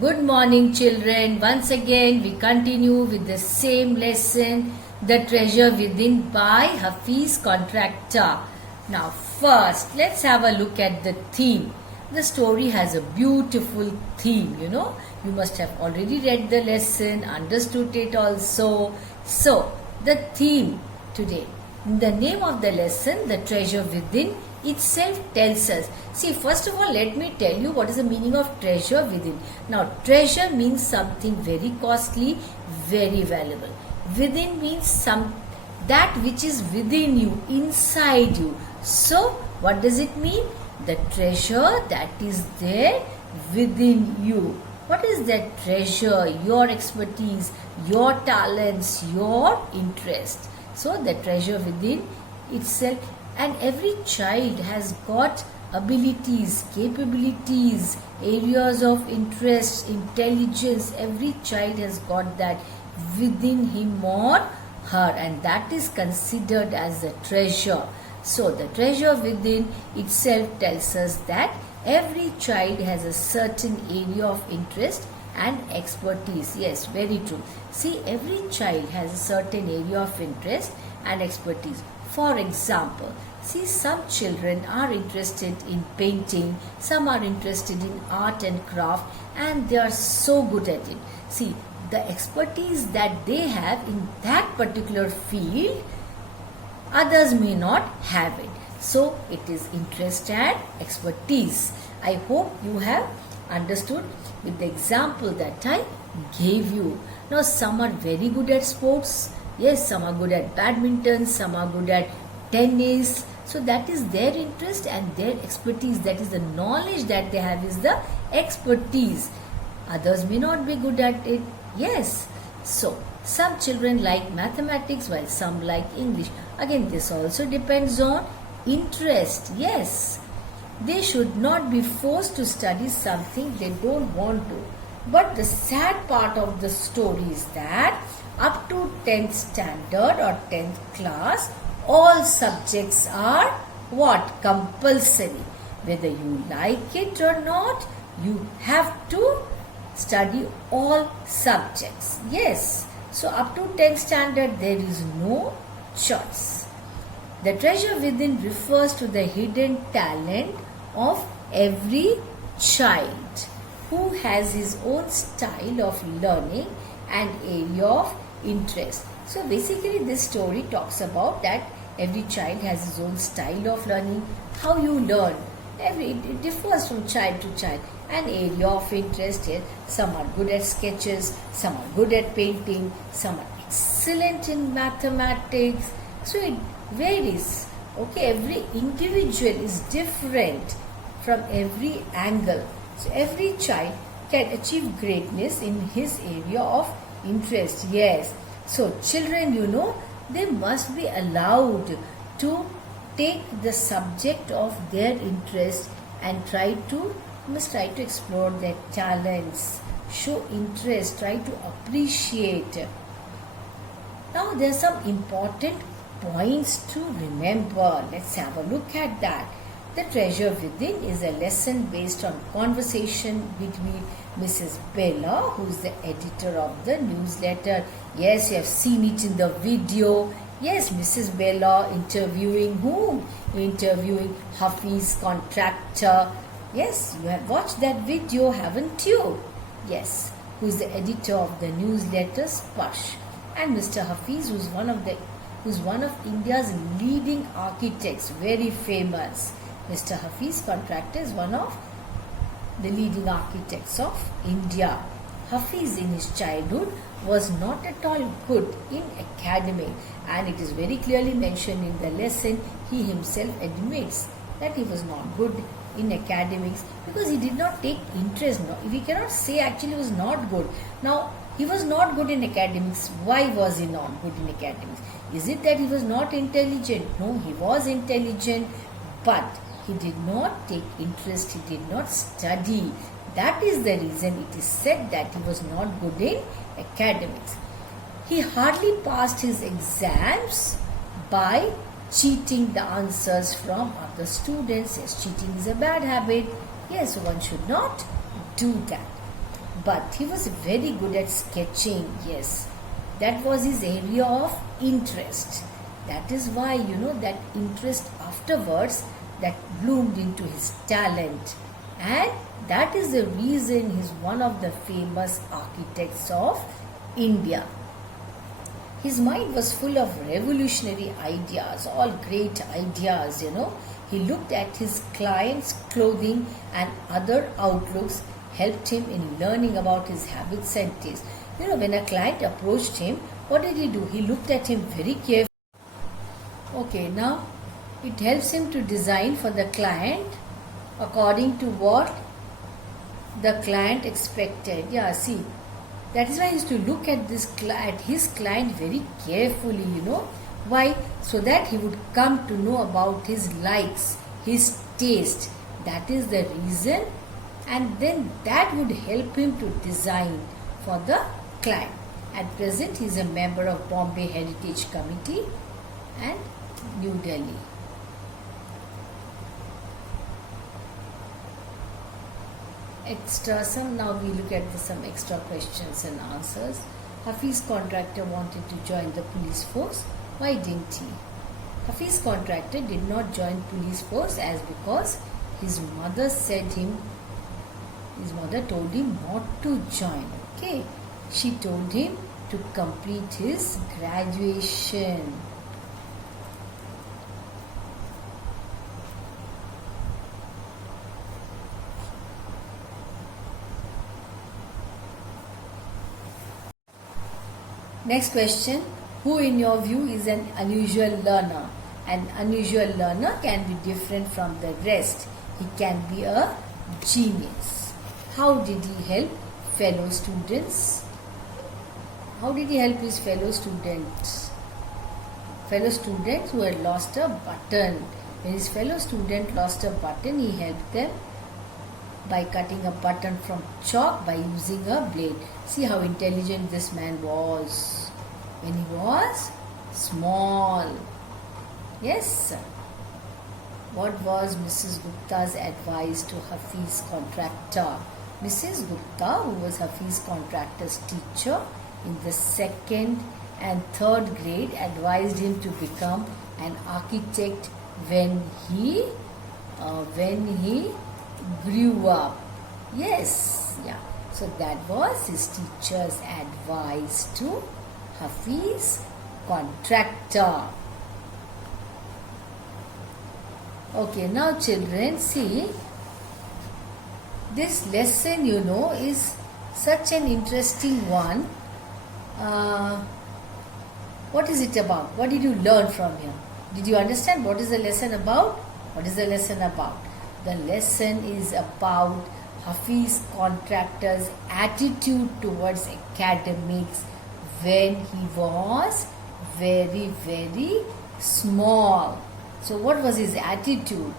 Good morning, children. Once again, we continue with the same lesson, The Treasure Within by Hafiz Contractor. Now, first, let's have a look at the theme. The story has a beautiful theme, You must have already read the lesson, understood it also. So, the theme today. The name of the lesson, The Treasure Within, itself tells us. See, first of all, let me tell you what is the meaning of treasure within. Now, treasure means something very costly, very valuable. Within means that which is within you, inside you. So, what does it mean? The treasure that is there within you. What is that treasure? Your expertise, your talents, your interest. So, the treasure within itself. And every child has got abilities, capabilities, areas of interest, intelligence. Every child has got that within him or her, and that is considered as a treasure. So the treasure within itself tells us that every child has a certain area of interest and expertise. Yes, very true. See, every child has a certain area of interest and expertise. For example, see, some children are interested in painting, some are interested in art and craft, and they are so good at it. See, the expertise that they have in that particular field, others may not have it. So, it is interest and expertise. I hope you have understood with the example that I gave you. Now, some are very good at sports. Yes, some are good at badminton, some are good at tennis. So that is their interest and their expertise. That is the knowledge that they have is the expertise. Others may not be good at it. Yes. So some children like mathematics while some like English. Again, this also depends on interest. Yes. They should not be forced to study something they don't want to. But the sad part of the story is that up to 10th standard or 10th class, all subjects are what? Compulsory. Whether you like it or not, you have to study all subjects. Yes. So up to 10th standard, there is no choice. The treasure within refers to the hidden talent of every child who has his own style of learning and area of interest. So basically this story talks about that every child has his own style of learning, how you learn. It differs from child to child. An area of interest is some are good at sketches, some are good at painting, some are excellent in mathematics. So it varies. Okay, every individual is different from every angle. So every child can achieve greatness in his area of interest. Yes. So children, they must be allowed to take the subject of their interest and must try to explore their talents, show interest, try to appreciate. Now there are some important points to remember. Let's have a look at that. The Treasure Within is a lesson based on conversation between Mrs. Bella, who is the editor of the newsletter. Yes, you have seen it in the video. Yes, Mrs. Bella interviewing whom? Interviewing Hafiz Contractor. Yes, you have watched that video, haven't you? Yes, who is the editor of the newsletter Sparsh. And Mr. Hafiz, who's one of India's leading architects, very famous. Mr. Hafiz Contractor is one of the leading architects of India. Hafiz in his childhood was not at all good in academic, and it is very clearly mentioned in the lesson. He himself admits that he was not good in academics because he did not take interest. No, we cannot say actually he was not good. Now, he was not good in academics. Why was he not good in academics? Is it that he was not intelligent? No, he was intelligent, but he did not take interest, he did not study. That is the reason it is said that he was not good in academics. He hardly passed his exams by cheating the answers from other students. Yes, cheating is a bad habit. Yes, one should not do that. but he was very good at sketching. Yes, that was his area of interest. That is why, that interest afterwards that bloomed into his talent, and that is the reason he's one of the famous architects of India. His mind was full of revolutionary ideas, all great ideas. He looked at his clients' clothing and other outlooks, helped him in learning about his habits and tastes. When a client approached him, what did he do? He looked at him very carefully. Okay, now it helps him to design for the client according to what the client expected. Yeah, see, that is why he used to look at his client very carefully. Why? So that he would come to know about his likes, his taste. That is the reason, and then that would help him to design for the client. At present, he is a member of Bombay Heritage Committee and New Delhi. Now we look at some extra questions and answers. Hafiz contractor wanted to join the police force. Why didn't he? Hafiz contractor did not join police force because his mother told him not to join. Okay, she told him to complete his graduation. Next question. Who in your view is an unusual learner? An unusual learner can be different from the rest. He can be a genius. How did he help fellow students? How did he help his fellow students? Fellow students who had lost a button. When his fellow student lost a button, he helped them by cutting a button from chalk by using a blade. See how intelligent this man was when he was small. Yes. What was Mrs. Gupta's advice to Hafiz contractor? Mrs. Gupta, who was Hafiz contractor's teacher in the 2nd and 3rd grade, advised him to become an architect when he grew up. Yes, yeah. So that was his teacher's advice to Hafiz contractor. Okay, now children, see, this lesson, is such an interesting one. What is it about? What did you learn from here? Did you understand what is the lesson about? What is the lesson about? The lesson is about Hafiz contractor's attitude towards academics when he was very, very small. So what was his attitude?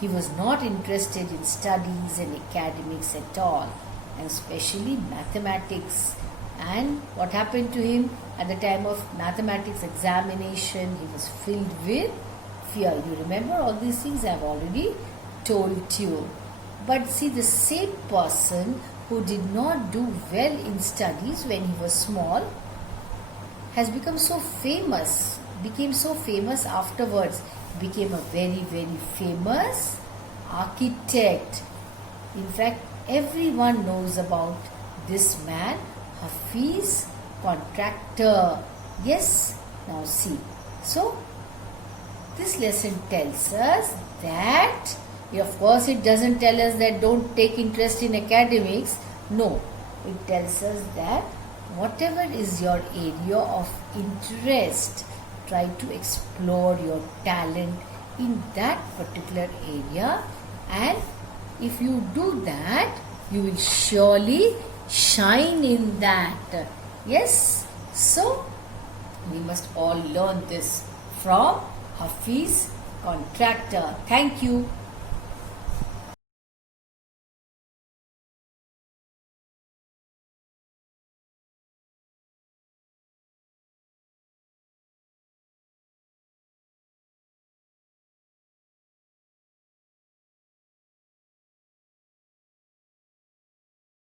He was not interested in studies and academics at all, and especially mathematics. And what happened to him at the time of mathematics examination? He was filled with fear. You remember all these things I have already told you. But see, the same person who did not do well in studies when he was small has become so famous afterwards, became a very, very famous architect. In fact, everyone knows about this man, Hafiz contractor. Yes, now see. So, this lesson tells us that, of course, it doesn't tell us that don't take interest in academics. No, it tells us that whatever is your area of interest, try to explore your talent in that particular area, and if you do that, you will surely shine in that. Yes, so we must all learn this from Hafiz contractor. Thank you.